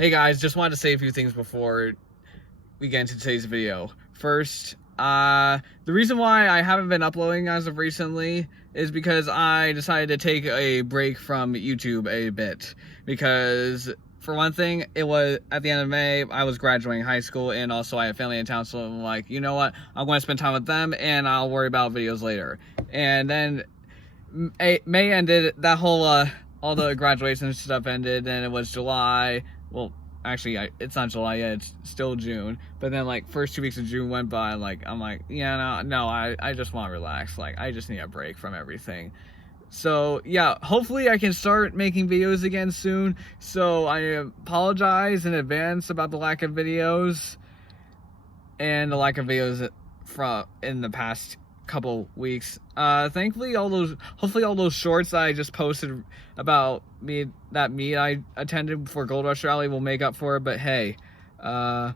Hey guys, just wanted to say a few things before we get into today's video. First, the reason why I haven't been uploading as of recently is because I decided to take a break from YouTube a bit. Because, for one thing, it was at the end of May, I was graduating high school, and also I have family in town, so I'm like, you know what, I'm going to spend time with them, and I'll worry about videos later. And then May ended, that whole, all the graduation stuff ended, and it was July. Well, actually, it's not July yet, it's still June. But then, like, first 2 weeks of June went by, and, I'm like, yeah, no, I just want to relax. Like, I just need a break from everything. So, yeah, hopefully I can start making videos again soon. So, I apologize in advance about the lack of videos. And the lack of videos in the past couple weeks. Thankfully, hopefully all those shorts that I just posted about that meet I attended for Gold Rush Rally will make up for it. But hey, yeah,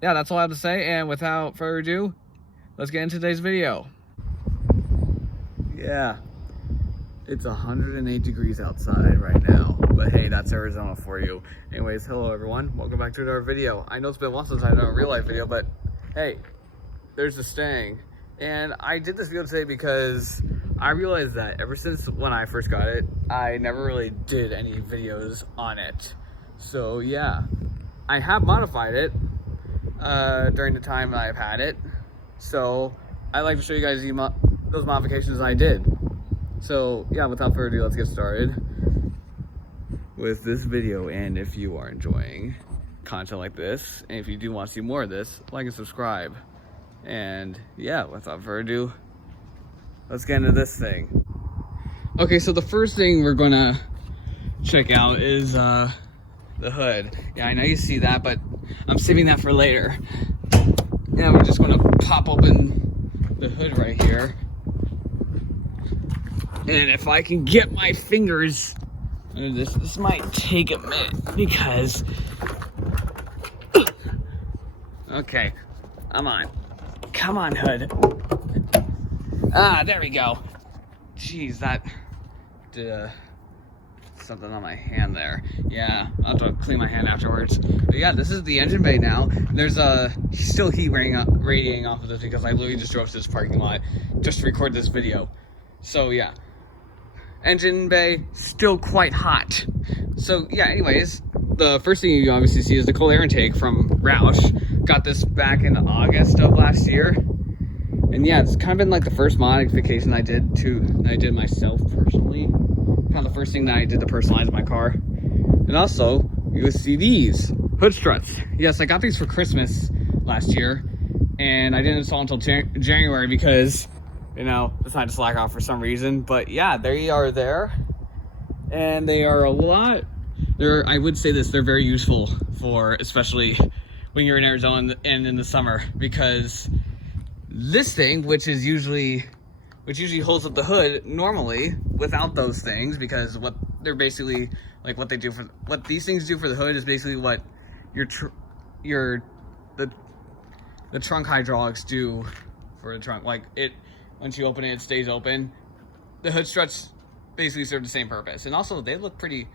that's all I have to say. And without further ado, let's get into today's video. Yeah, it's 108 degrees outside right now, but hey, that's Arizona for you. Anyways, hello everyone, welcome back to another video. I know it's been a while since I've done a real life video, but hey, there's the Mustang. And I did this video today because I realized that ever since when I first got it, I never really did any videos on it. So yeah, I have modified it during the time I've had it. So I'd like to show you guys those modifications I did. So yeah, without further ado, let's get started with this video. And if you are enjoying content like this, and if you do want to see more of this, like and subscribe. And yeah, without further ado, let's get into this thing. Okay, so the first thing we're gonna check out is the hood. Yeah, I know you see that, but I'm saving that for later. And we're just gonna pop open the hood right here. And if I can get my fingers under this might take a minute because okay, come on, hood. Ah, there we go. Jeez, that did something on my hand there. Yeah, I'll have to clean my hand afterwards. But yeah, this is the engine bay now. There's still heat radiating off of this because I literally just drove to this parking lot just to record this video. So yeah, engine bay still quite hot. So yeah, anyways, the first thing you obviously see is the cold air intake from Roush. Got this back in August of last year. And yeah, it's kind of been like the first modification I did myself personally. Kind of the first thing that I did to personalize my car. And also, you'll see these hood struts. Yes, I got these for Christmas last year. And I didn't install until January because, you know, decided to slack off for some reason. But yeah, they are there. And they are I would say this, they're very useful for, especially when you're in Arizona and in the summer, because this thing, which usually holds up the hood normally without those things, because what they're basically like what these things do for the hood is basically what the trunk hydraulics do for the trunk. Like once you open it, it stays open. The hood struts basically serve the same purpose, and also they look pretty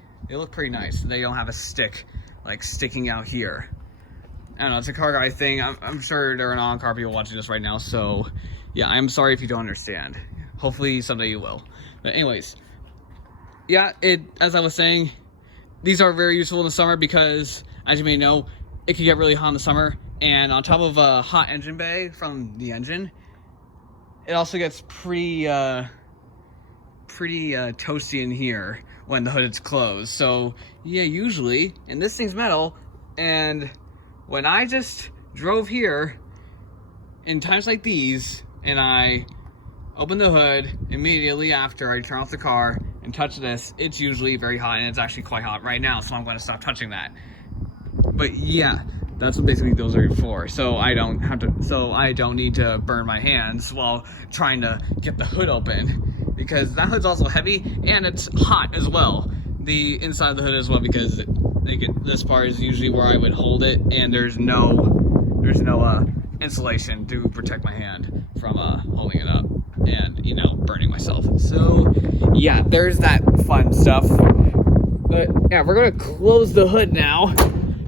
nice. They don't have a stick like sticking out here. I don't know, it's a car guy thing. I'm sure there are non-car people watching this right now, so yeah, I'm sorry if you don't understand. Hopefully someday you will. But anyways, yeah, as I was saying, these are very useful in the summer because, as you may know, it can get really hot in the summer, and on top of a hot engine bay from the engine, it also gets pretty toasty in here when the hood is closed. So yeah, usually, and this thing's metal, and when I just drove here in times like these and I open the hood immediately after I turn off the car and touch this, it's usually very hot, and it's actually quite hot right now, so I'm going to stop touching that. But yeah, that's what basically those are for. So I don't need to burn my hands while trying to get the hood open, because that hood's also heavy and it's hot as well. The inside of the hood as well, because this part is usually where I would hold it, and there's no insulation to protect my hand from holding it up and, you know, burning myself. So yeah, there's that fun stuff. But yeah, we're gonna close the hood now,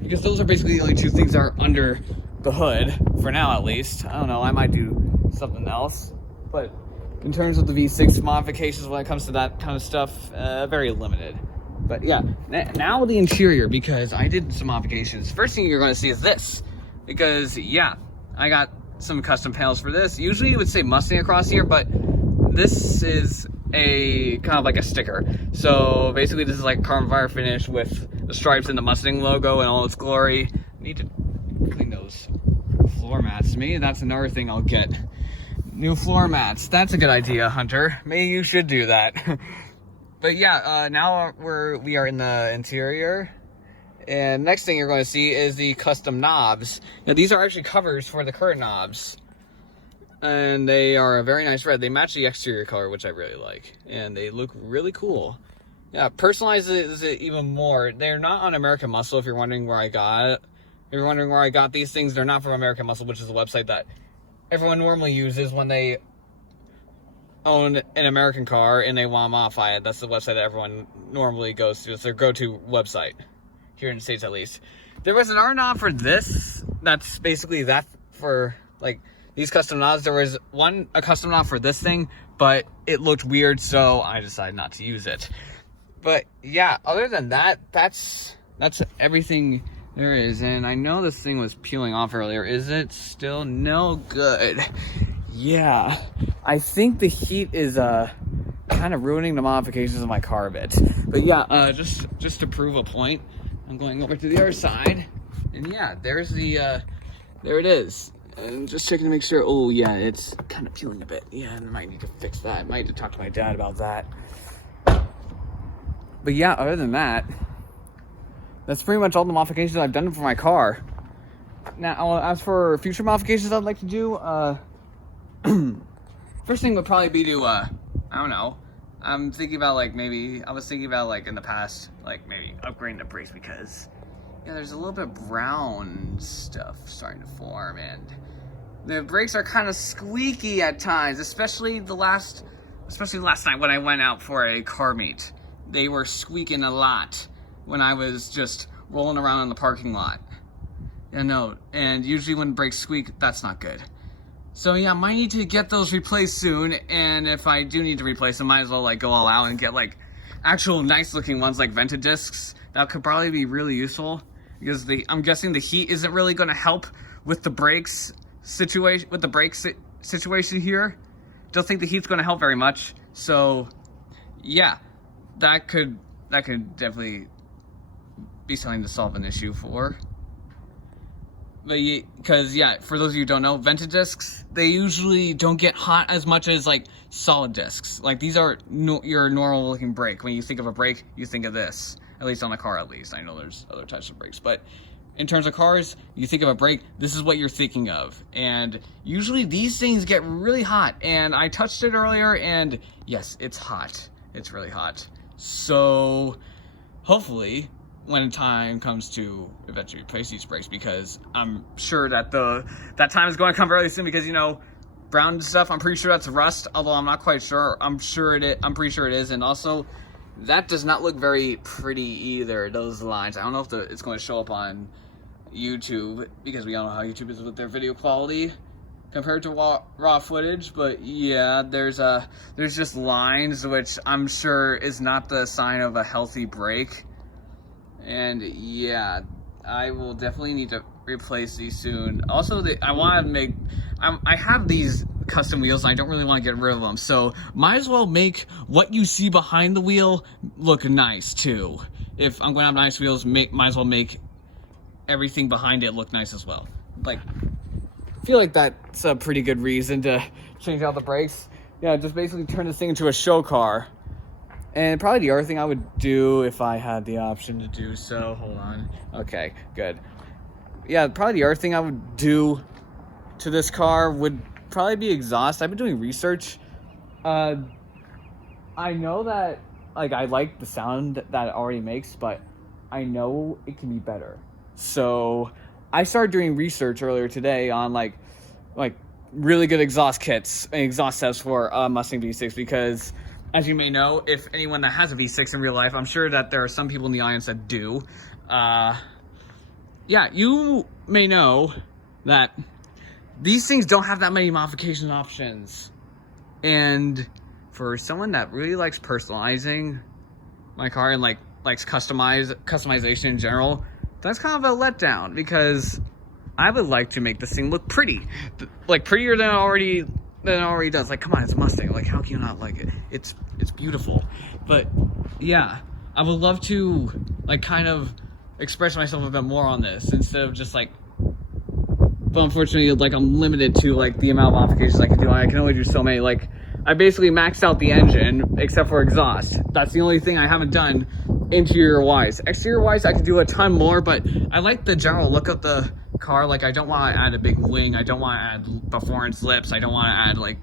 because those are basically the only two things that are under the hood, for now at least. I don't know, I might do something else. But in terms of the V6 modifications when it comes to that kind of stuff, very limited. But yeah, now the interior, because I did some modifications. First thing you're gonna see is this. Because yeah, I got some custom panels for this. Usually it would say Mustang across here, but this is a kind of like a sticker. So basically this is like carbon fiber finish with the stripes and the Mustang logo in all its glory. I need to clean those floor mats. Maybe that's another thing I'll get. New floor mats. That's a good idea, Hunter. Maybe you should do that. But yeah, now we are in the interior. And next thing you're going to see is the custom knobs. Now these are actually covers for the current knobs. And they are a very nice red. They match the exterior color, which I really like. And they look really cool. Yeah, personalizes it even more. They're not on American Muscle, if you're wondering where I got it. If you're wondering where I got these things, they're not from American Muscle, which is a website that everyone normally uses when they own an American car and they want to modify it. That's the website that everyone normally goes to. It's their go-to website, here in the States at least. There was an R knob for this. That's basically that for like these custom knobs. There was a custom knob for this thing, but it looked weird, so I decided not to use it. But yeah, other than that, that's everything there is. And I know this thing was peeling off earlier. Is it still no good? Yeah, I think the heat is kind of ruining the modifications of my car a bit. But yeah, just to prove a point, I'm going over to the other side, and yeah, there's the there it is. And just checking to make sure. Oh yeah, it's kind of peeling a bit. Yeah, and I might need to fix that. I might need to talk to my dad about that. But yeah, other than that, that's pretty much all the modifications I've done for my car. Now, as for future modifications I'd like to do, first thing would probably be to, I don't know. I'm thinking about I was thinking about in the past, maybe upgrading the brakes, because yeah, there's a little bit of brown stuff starting to form, and the brakes are kind of squeaky at times, especially last night when I went out for a car meet. They were squeaking a lot when I was just rolling around in the parking lot. Yeah, no, and usually when brakes squeak, that's not good. So yeah, I might need to get those replaced soon, and if I do need to replace them, might as well go all out and get actual nice looking ones like vented discs. That could probably be really useful, because I'm guessing the heat isn't really going to help with the brakes situation, situation here. Don't think the heat's going to help very much. So yeah, that could definitely be something to solve an issue for. But because yeah, for those of you who don't know, vented discs, they usually don't get hot as much as solid discs. These are your normal looking brake. When you think of a brake, you think of this. At least on a car, at least. I know there's other types of brakes, but in terms of cars, you think of a brake, this is what you're thinking of. And usually these things get really hot, and I touched it earlier, and yes, it's hot. It's really hot. So hopefully when time comes to eventually replace these brakes, because I'm sure that that time is going to come really soon, because brown stuff, I'm pretty sure that's rust, although I'm not quite sure. I'm pretty sure it is. And also, that does not look very pretty either, those lines. I don't know if it's going to show up on YouTube, because we all know how YouTube is with their video quality compared to raw footage. But yeah, there's just lines, which I'm sure is not the sign of a healthy brake. And yeah, I will definitely need to replace these soon. Also, I have these custom wheels, and I don't really want to get rid of them, so might as well make what you see behind the wheel look nice too. If I'm going to have nice wheels, might as well make everything behind it look nice as well. I feel like that's a pretty good reason to change out the brakes. Yeah, just basically turn this thing into a show car. And probably the other thing I would do if I had the option to do so, hold on. Okay, good. Yeah, probably the other thing I would do to this car would probably be exhaust. I've been doing research. I know that I like the sound that it already makes, but I know it can be better. So I started doing research earlier today on like really good exhaust kits and exhaust sets for Mustang V6, because as you may know, if anyone that has a V6 in real life, I'm sure that there are some people in the audience that do. Yeah, you may know that these things don't have that many modification options. And for someone that really likes personalizing my car and likes customization in general, that's kind of a letdown, because I would like to make this thing look pretty, like prettier than it already does. Like, come on, it's a Mustang. Like, how can you not like it? It's beautiful. But yeah, I would love to like kind of express myself a bit more on this instead of just like. But unfortunately, like, I'm limited to like the amount of modifications I can do. I can only do so many. Like, I basically maxed out the engine except for exhaust. That's the only thing I haven't done interior wise. Exterior wise, I could do a ton more, but I like the general look of the car. Like, I don't want to add a big wing. I don't want to add performance lips. I don't want to add like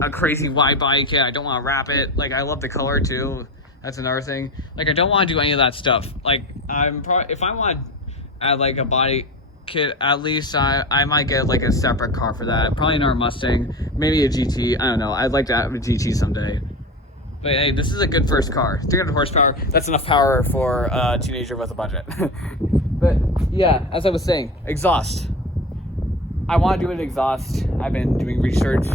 a crazy wide body kit. I don't want to wrap it. Like, I love the color too. That's another thing. Like, I don't want to do any of that stuff. Like, if I want to add like a body kit, at least I might get like a separate car for that. Probably another Mustang, maybe a GT. I don't know. I'd like to have a GT someday. But hey, this is a good first car. 300 horsepower. That's enough power for a teenager with a budget. But yeah, as I was saying, exhaust. I want to do an exhaust. I've been doing research,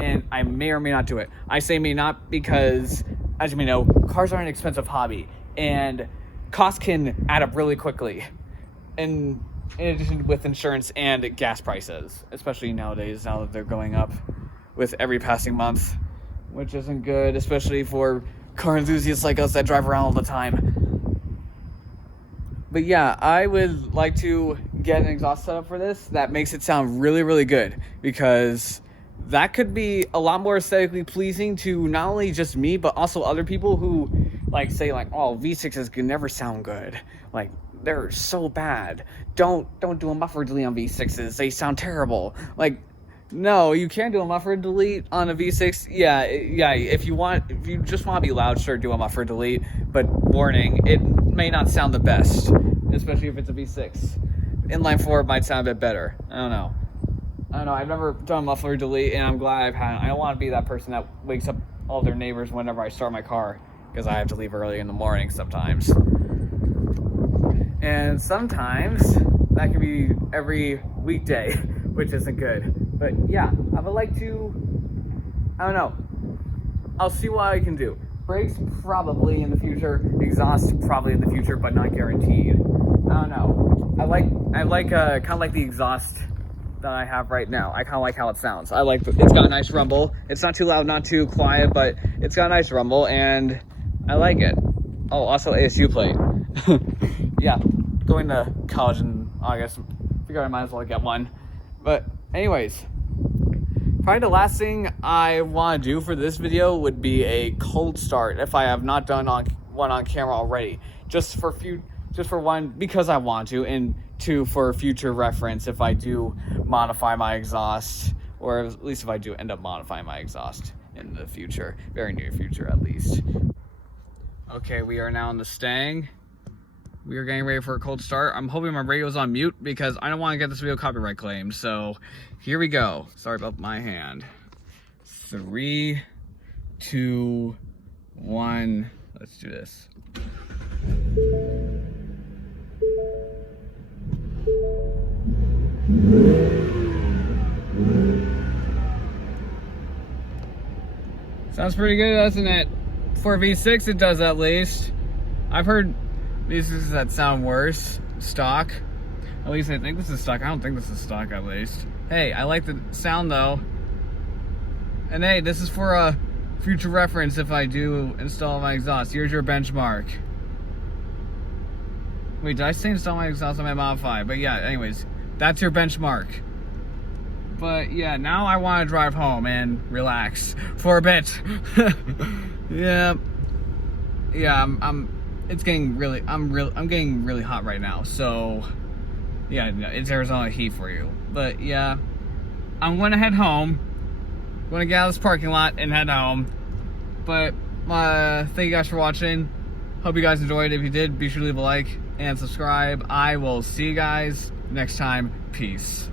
and I may or may not do it. I say may not because, as you may know, cars are an expensive hobby, and costs can add up really quickly. And in addition with insurance and gas prices, especially nowadays, now that they're going up with every passing month, which isn't good, especially for car enthusiasts like us that drive around all the time. But yeah, I would like to get an exhaust setup for this that makes it sound really, really good, because that could be a lot more aesthetically pleasing to not only just me, but also other people who like say like, oh, V6s can never sound good. Like, they're so bad. Don't do a muffler delete on V6s. They sound terrible. Like, no, you can do a muffler delete on a V6. Yeah. If you just want to be loud, sure, do a muffler delete. But warning, it may not sound the best, especially if it's a V6. Inline 4 might sound a bit better. I don't know. I've never done a muffler delete, and I'm glad I've had it. I don't want to be that person that wakes up all their neighbors whenever I start my car, because I have to leave early in the morning sometimes. And sometimes that can be every weekday, which isn't good. But yeah, I would like to, I don't know. I'll see what I can do. Brakes probably in the future, exhaust probably in the future, but not guaranteed. I don't know. I like kind of like the exhaust that I have right now. I kind of like how it sounds. It's got a nice rumble. It's not too loud, not tue quiet, but it's got a nice rumble, and I like it. Oh, also ASU plate. Yeah, going to college in August. Figure I might as well get one. But anyways, probably the last thing I want to do for this video would be a cold start, if I have not done one on camera already. Just for one, because I want to, and two, for future reference if I do modify my exhaust, or at least if I do end up modifying my exhaust in the future, very near future at least. Okay, we are now in the Mustang. We are getting ready for a cold start. I'm hoping my radio's on mute because I don't want to get this video copyright claimed. So here we go. Sorry about my hand. 3, 2, 1. Let's do this. Sounds pretty good, doesn't it? For V6, it does at least. I've heard V6s that sound worse, stock. At least I think this is stock. I don't think this is stock, at least. Hey, I like the sound though. And hey, this is for a future reference if I do install my exhaust. Here's your benchmark. Wait, did I say install my exhaust on my modify? But yeah, anyways, that's your benchmark. But yeah, now I want to drive home and relax for a bit. Yeah, I'm getting really hot right now. So yeah, it's Arizona heat for you. But yeah, I'm gonna head home. I'm gonna get out of this parking lot and head home. But thank you guys for watching. Hope you guys enjoyed. If you did, be sure to leave a like and subscribe. I will see you guys next time. Peace.